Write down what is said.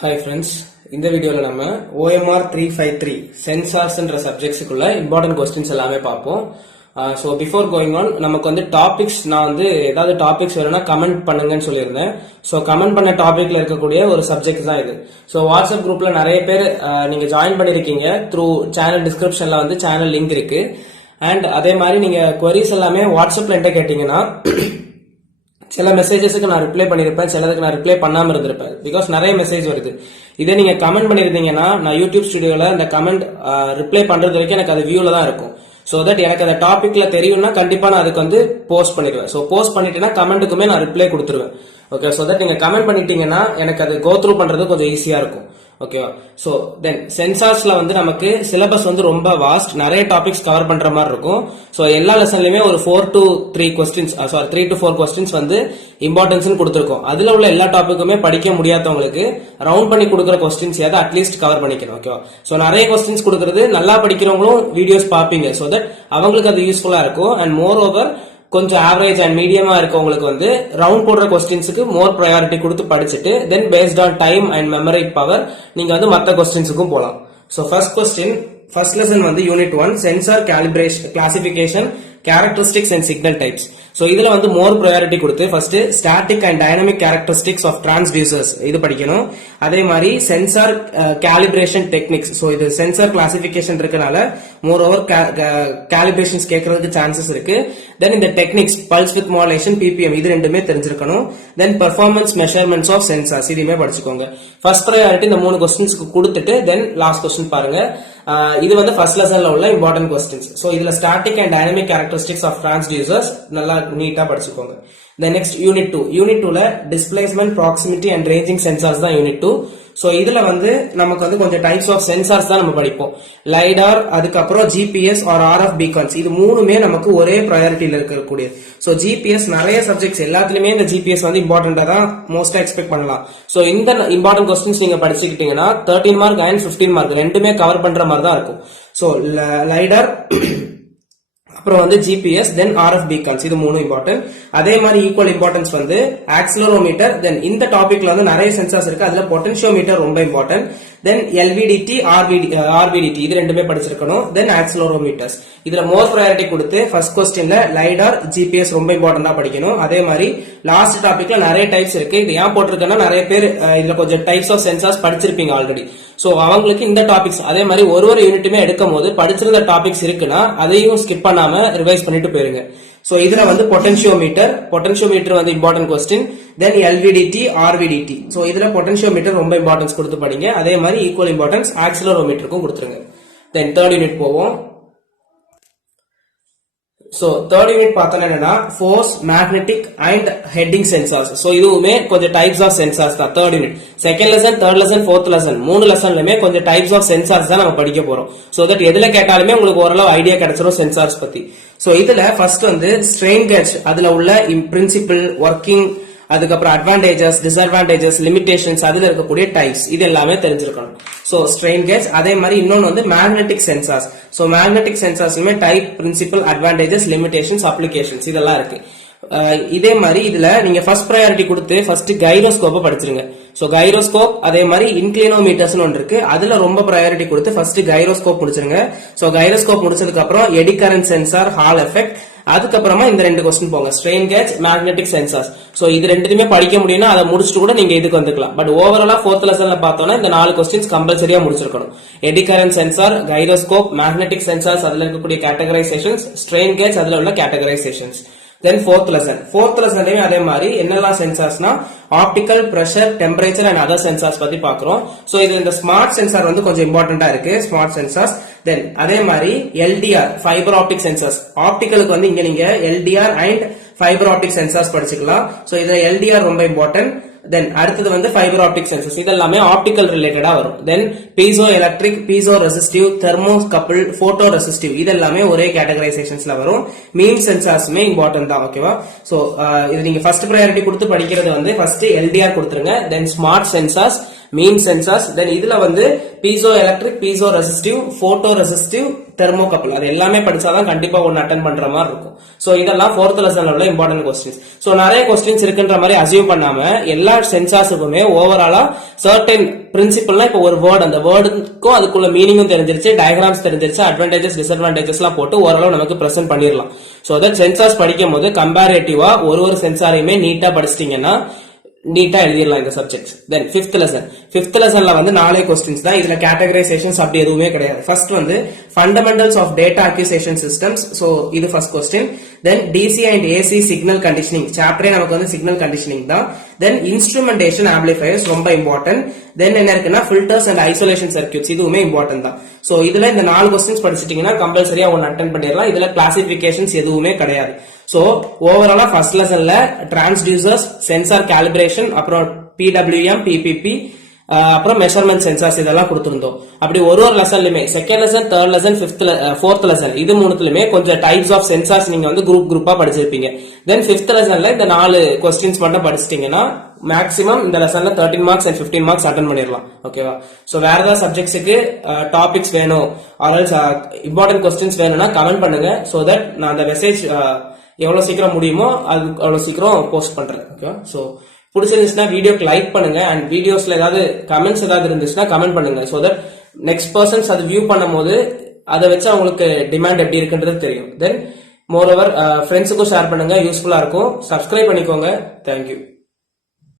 Hi friends, இந்த வீடியோல நம்ம OMR 353 சென்சார்ஸ்ன்ற சப்ஜெக்ட்ஸ்க்குள்ள இம்பார்ட்டன்ட் क्वेश्चंस எல்லாமே பார்ப்போம். சோ பிஃபோர் கோயிங் ஆன் நமக்கு வந்து டாபிக்ஸ் நான் வந்து ஏதாவது டாபிக்ஸ் வேணும்னா கமெண்ட் பண்ணுங்கன்னு சொல்லியிருந்தேன். சோ கமெண்ட் பண்ண டாபிக்ல இருக்கக்கூடிய ஒரு சப்ஜெக்ட் தான் இது. சோ வாட்ஸ்அப் குரூப்ல நிறைய பேர் நீங்க ஜாயின் பண்ணிருக்கீங்க. த்ரூ சேனல் டிஸ்கிரிப்ஷன்ல வந்து சேனல் லிங்க் இருக்கு. அண்ட் அதே மாதிரி நீங்க queries எல்லாமே வாட்ஸ்அப்ல என்கிட்ட கேட்டீங்கன்னா சில மெசேஜஸ்க்கு நான் ரிப்ளை பண்ணிருப்பேன், சிலதுக்கு நான் ரிப்ளை பண்ணாம இருந்திருப்பேன். பிகாஸ் நிறைய மெசேஜ் வருது. இதே நீங்க கமெண்ட் பண்ணிருந்தீங்கன்னா நான் யூடியூப் ஸ்டுடியோல இந்த கமெண்ட் ரிப்ளை பண்றது வரைக்கும் எனக்கு அது வியூல தான் இருக்கும். சோ தட் எனக்கு அந்த டாபிக்ல தெரியும்னா கண்டிப்பா நான் அதுக்கு வந்து போஸ்ட் பண்ணிடுவேன். சோ போஸ்ட் பண்ணிட்டேன்னா கமெண்ட்டுக்குமே நான் ரிப்ளை கொடுத்துருவேன். ஓகே, சோ தட் நீங்க கமெண்ட் பண்ணிட்டீங்கன்னா எனக்கு அது கோ த்ரூ பண்றது கொஞ்சம் ஈஸியா இருக்கும். ஓகேவா? சோ தென் சென்சார்ஸ்ல வந்து நமக்கு சிலபஸ் வந்து ரொம்ப வாஸ்ட், நிறைய டாபிக்ஸ் கவர் பண்ற மாதிரி இருக்கும். சோ எல்லா லெசன்லயுமே ஒரு 3 to 4 கொஸ்டின்ஸ் வந்து இம்பார்ட்டன்ஸ் கொடுத்திருக்கோம். அதுல உள்ள எல்லா டாபிக்குமே படிக்க முடியாதவங்களுக்கு ரவுண்ட் பண்ணி கொடுக்குற கொஸ்டின்ஸ் ஏதாவது அட்லீஸ்ட் கவர் பண்ணிக்கணும். ஓகேவா? சோ நிறைய கொஸ்டின்ஸ் கொடுக்கறது நல்லா படிக்கிறவங்களும் வீடியோஸ் பாப்பீங்க. சோ தட் அவங்களுக்கு அது யூஸ்ஃபுல்லா இருக்கும். அண்ட் மோர் ஓவர் கொஞ்சம் ஆவரேஜ் அண்ட் மீடியமா இருக்கவங்களுக்கு வந்து ரவுண்ட் போடுற கொஸ்டின்ஸுக்கு மோர் ப்ரையாரிட்டி கொடுத்து படிச்சுட்டு then based on time and memory power நீங்க வந்து மற்ற கொஸ்டின்ஸுக்கும் போலாம். சோ ஃபர்ஸ்ட் லெசன் வந்து unit 1 sensor calibration classification characteristics and signal types. So இதுல வந்து மோர் ப்ரையாரிட்டி கொடுத்து first static and dynamic characteristics of transducers இது படிக்கணும். அதே மாதிரி சென்சார் காலிபிரேஷன் டெக்னிக்ஸ். சோ இது சென்சார் கிளாசிபிகேஷன் இருக்கனால மோர் ஓவர் காலிபிரேஷன்ஸ் கேட்கறதுக்கு சான்சஸ் இருக்கு. தென் இந்த techniques pulse with modulation PPM இது ரெண்டுமே தெரிஞ்சிருக்கணும். தென் பெர்ஃபார்மன்ஸ் மெஷர்மெண்ட்ஸ் ஆஃப் சென்சார்ஸ் இதுமே படிச்சுக்கோங்க. ஃபர்ஸ்ட் ப்ரையாரிட்டி இந்த 3 கொஸ்டின்ஸ்க்கு கொடுத்துட்டு தென் லாஸ்ட் கொஸ்டின் பாருங்க. இது வந்து ஃபர்ஸ்ட் லெசன்ல உள்ள இம்பார்ட்டன்ட் கொஸ்டின்ஸ். சோ இதுல static and dynamic characteristics of transducers நல்லா நீட்டா படிச்சுக்கோங்க. The next unit 2ல displacement, proximity and ranging sensors தான் unit 2. சோ இதுல வந்து நமக்கு வந்து கொஞ்சம் டைப்ஸ் ஆஃப் சென்சார்ஸ் தான் நம்ம படிப்போம். லைடார், அதுக்கப்புறம் ஜிபிஎஸ் ஆர் RF beacons இது மூணுமே நமக்கு ஒரே ப்ரையாரிட்டியில இருக்கக்கூடிய. சோ ஜிபிஎஸ் நிறைய சப்ஜெக்ட்ஸ் எல்லாத்துலயுமே இந்த ஜிபிஎஸ் வந்து இம்பார்ட்டன்டா தான் மோஸ்டா எக்ஸ்பெக்ட் பண்ணலாம். சோ இந்த இம்பார்ட்டன்ட் கொஸ்டின்ஸ் நீங்க படிச்சுக்கிட்டீங்கன்னா 13 மார்க் அண்ட் 15 மார்க் ரெண்டுமே கவர் பண்ற மாதிரி தான் இருக்கும். சோ லைடார் அப்புறம் வந்து ஜிபிஎஸ் தென் RF beacons இது மூணு இம்பார்ட்டன்ட். அதே மாதிரி ஈக்குவல் இம்பார்ட்டன்ஸ் வந்து ஆக்சிலரோமீட்டர். தென் இந்த டாபிக்ல வந்து நிறைய சென்சார்ஸ் இருக்கு. அதுல பொட்டன்ஷியோமீட்டர் ரொம்ப இம்பார்ட்டன்ட். தென் LVDT RVDT இது ரெண்டுமே படிச்சிருக்கணும். தென் ஆக்சிலரோமீட்டர்ஸ் இதுல மோர் ப்ரையாரிட்டி கொடுத்து ஃபர்ஸ்ட் கொஸ்டின்ல லைடார் ஜிபிஎஸ் ரொம்ப இம்பார்ட்டன்டா படிக்கணும். அதே மாதிரி லாஸ்ட் டாபிக்ல நிறைய டைப்ஸ் இருக்கு. இது ஏன் போட்டிருக்கேன்னா நிறைய பேர் இதுல கொஞ்சம் டைப்ஸ் ஆஃப் சென்சார்ஸ் படிச்சிருப்பீங்க ஆல்ரெடி. சோ அவங்களுக்கு இந்த டாபிக்ஸ் அதே மாதிரி ஒரு யூனிட்டுமே எடுக்கும் போது படிச்சிருந்த டாபிக்ஸ் இருக்குன்னா அதையும் ஸ்கிப் பண்ணாம ரிவைஸ் பண்ணிட்டு போயிருங்க. சோ இதுல வந்து பொட்டன்ஷியோமீட்டர் வந்து இம்பார்ட்டன்ட் கொஸ்டின். தென் LVDT RVDT சோ இதுல பொட்டன்ஷியோமீட்டர் ரொம்ப இம்பார்ட்டன்ஸ் கொடுத்து படிங்க. அதே மாதிரி ஈக்குவல் இம்பார்ட்டன்ஸ் ஆக்சிலரோமீட்டருக்கும் கொடுத்துருங்க. தென் தேர்ட் யூனிட் போவோம். சோ தேர்ட் யூனிட் பார்த்தோம்னா என்னன்னா force, magnetic and heading sensors. So இதுவுமே கொஞ்சம் டைப்ஸ் ஆஃப் சென்சார்ஸ் தான். Third unit second lesson, third lesson, fourth lesson 3 லெசன்லயுமே கொஞ்சம் டைப்ஸ் ஆஃப் சென்சார்ஸ் தான் நம்ம படிக்க போறோம். சோ தட் எதுல கேட்டாலுமே உங்களுக்கு ஓரளவு ஐடியா கிடைச்சிரும் சென்சார்ஸ் பத்தி. சோ இதுல ஃபர்ஸ்ட் வந்து ஸ்ட்ரெயின் கேஜ் அதுல உள்ள பிரின்சிபிள், ஒர்க்கிங், அதுக்கப்புறம் அட்வான்டேஜஸ், டிஸ்அட்வான்டேஜஸ், லிமிடேஷன்ஸ் அதுல இருக்கக்கூடிய டைப்ஸ் இது எல்லாமே தெரிஞ்சிருக்கணும். சோ ஸ்ட்ரெயின் கேஜ் அதே மாதிரி இன்னொன்னு வந்து மேக்னெட்டிக் சென்சார்ஸ். சோ மேக்னெட்டிக் சென்சார்ஸ்லுமே type, principle, advantages, limitations, applications இதெல்லாம் இருக்கு. இதே மாதிரி இதுல நீங்க ஃபர்ஸ்ட் ப்ரையாரிட்டி கொடுத்து ஃபர்ஸ்ட் கைரோஸ்கோப்பை படிச்சிருங்க. சோ கைரோஸ்கோப் அதே மாதிரி இன்க்ளினோமீட்டர்ஸ் ஒன்று இருக்கு. அதுல ரொம்ப ப்ரையாரிட்டி கொடுத்து ஃபர்ஸ்ட் கைரோஸ்கோப் முடிச்சிருங்க. சோ கைரோஸ்கோப் முடிச்சதுக்கு அப்புறம் eddy current sensor, hall effect, அதுக்கப்புறமா இந்த 2 கொஸ்டின் போங்க. Strain gauge, magnetic sensors. So இது ரெண்டுமே படிக்க முடியும்னா அதை முடிச்சுட்டு கூட நீங்க இதுக்கு வந்துக்கலாம். பட் ஓவராலா 4th லெசன்ல பார்த்தோம்னா இந்த 4 கொஸ்டின்ஸ் கம்பல்சரியா முடிச்சிருக்கணும். Eddy current sensor, gyroscope, magnetic sensors அதுல இருக்கக்கூடிய கேட்டகரைசேஷன்ஸ், ஸ்ட்ரெயின் கேஜ் அதுல உள்ள கேட்டகரைசேஷன்ஸ். தென் ஃபோர்த் லெசன்லயும் அதே மாதிரி என்னெல்லாம் சென்சார்ஸ்னா optical, pressure, temperature and other sensors பத்தி பாக்குறோம். சோ இது இந்த ஸ்மார்ட் சென்சார் வந்து கொஞ்சம் இம்பார்ட்டன்டா இருக்கு. Smart sensors. தென் அதே மாதிரி LDR ஃபைபர் ஆப்டிக் சென்சார்ஸ். ஆப்டிகலுக்கு வந்து இங்க நீங்க LDR and fibre optic sensors படிச்சுக்கலாம். சோ இதுல LDR ரொம்ப இம்பார்ட்டன்ட். தென் அடுத்தது வந்து ஃபைபர் ஆப்டிக் சென்சர்ஸ் இதெல்லாமே ஆப்டிகல் ரிலேட்டடா வரும். Then piezoelectric, piezoresistive, thermocouple, photoresistive இதெல்லாமே ஒரே கேட்டகரைசேஷன்ஸ்ல வரும். மீன் சென்சார்ஸ்மே இம்பார்ட்டன்ட் தான். ஓகேவா? சோ இது நீங்க ஃபர்ஸ்ட் ப்ரையாரிட்டி கொடுத்து படிக்கிறது வந்து ஃபர்ஸ்ட் LDR கொடுத்துருங்க. தென் ஸ்மார்ட் சென்சார்ஸ், மீன் சென்சார்ஸ். தென் இதுல வந்து piezo electric, piezo resistive, photo resistive, thermocouple, அது எல்லாமே படிச்சாதான் கண்டிப்பா ஒன்னு அட்டன் பண்ற மாதிரி இருக்கும். சோ இதெல்லாம் 4th லெசன்ல உள்ள இம்பார்ட்டன்ட் கொஸ்டின்ஸ். சோ நிறைய கொஸ்டின்ஸ் இருக்குன்ற மாதிரி அசியூம் பண்ணாம எல்லா சென்சார்ஸுக்குமே ஓவராலா சர்டன் பிரின்சிபல்னா இப்போ ஒரு வேர்டு, அந்த வேர்டுக்கும் அதுக்குள்ள மீனிங்கும் தெரிஞ்சிருச்சு, டயக்ராம்ஸ் தெரிஞ்சிருச்சு, அட்வான்டேஜஸ் டிஸ்அட்வான்டேஜஸ் எல்லாம் போட்டு ஓரளவு நமக்கு பிரசென்ட் பண்ணிடலாம். சோ தட் சென்சார்ஸ் படிக்கும் போது கம்பேரேட்டிவா ஒரு சென்சாரையுமே நீட்டா படிச்சிட்டீங்கன்னா நீட்டா எழுதிடலாம் இந்த சப்ஜெக்ட்ஸ். தென் 5th லெசன்ல வந்து 4 கொஸ்டின்ஸ் தான். இதுல கேட்டகரைசேஷன்ஸ் அப்படி எதுவுமே கிடையாது. ஃபர்ஸ்ட் வந்து fundamentals of data acquisition systems. So இது first question. Then DC and AC signal conditioning, சாப்டரே நமக்கு வந்து சிக்னல் கண்டிஷனிங் தான். தென் இன்ஸ்ட்ருமெண்டேஷன் ஆம்பிளிஃபயர்ஸ் ரொம்ப இம்பார்ட்டன்ட். தென் என்ன இருக்குன்னா ஃபில்டர்ஸ் அண்ட் ஐசோலேஷன் சர்க்யூட்ஸ், இதுவுமே இம்பார்ட்டன்ட் தான். சோ இதுல இந்த 4 கொஸ்டின்ஸ் படிச்சிட்டீங்கன்னா கம்பல்சரியா ஒன்னு அட்டென்ட் பண்ணிடலாம். இதுல கிளாசிபிகேஷன்ஸ் எதுவுமே கிடையாது. சோ ஓவராலா ஃபர்ஸ்ட் லெசன்ல டிரான்ஸ்டியூசர்ஸ், சென்சார் காலிபிரேஷன், அப்புறம் PWM, PPP, அப்புறம் மெஷர்மெண்ட் சென்சார்ஸ் இதெல்லாம் கொடுத்திருந்தோம். அப்படி ஒரு லெசன்லயுமே second lesson, third lesson, 4th lesson இது மூணுத்துலயுமே கொஞ்சம் டைப்ஸ் ஆஃப் சென்சார்ஸ் நீங்க வந்து குரூப்பா படிச்சிருப்பீங்க. தென் 5th லெசன்ல இந்த 4 கொஸ்டின்ஸ் மட்டும் படிச்சிட்டீங்கன்னா மேக்ஸிமம் இந்த லெசன்ல 13 மார்க்ஸ் அண்ட் 15 மார்க்ஸ் அட்டன் பண்ணிடலாம். ஓகேவா? சோ வேற ஏதாவது சப்ஜெக்ட்ஸுக்கு டாபிக்ஸ் வேணும், இம்பார்ட்டன்ட் கொஸ்டின்ஸ் வேணும்னா கமெண்ட் பண்ணுங்க. சோ தட் நான் அந்த மெசேஜ் எவ்வளவு சீக்கிரம் முடியுமோ அது அவ்வளவு சீக்கிரம் போஸ்ட் பண்றேன். ஓகே, சோ பிடிச்சிருந்துச்சுன்னா வீடியோக்கு லைக் பண்ணுங்க அண்ட் வீடியோஸ்ல ஏதாவது கமெண்ட்ஸ் ஏதாவது இருந்துச்சுன்னா கமெண்ட் பண்ணுங்க. சோ தட் நெக்ஸ்ட் பர்சன்ஸ் அது வியூ பண்ணும்போது அதை வச்சு அவங்களுக்கு டிமாண்ட் எப்படி இருக்குன்றது தெரியும். தென் மோர் ஓவர் ஃப்ரெண்ட்ஸுக்கும் ஷேர் பண்ணுங்க, யூஸ்ஃபுல்லா இருக்கும். சப்ஸ்கிரைப் பண்ணிக்கோங்க. தேங்க்யூ.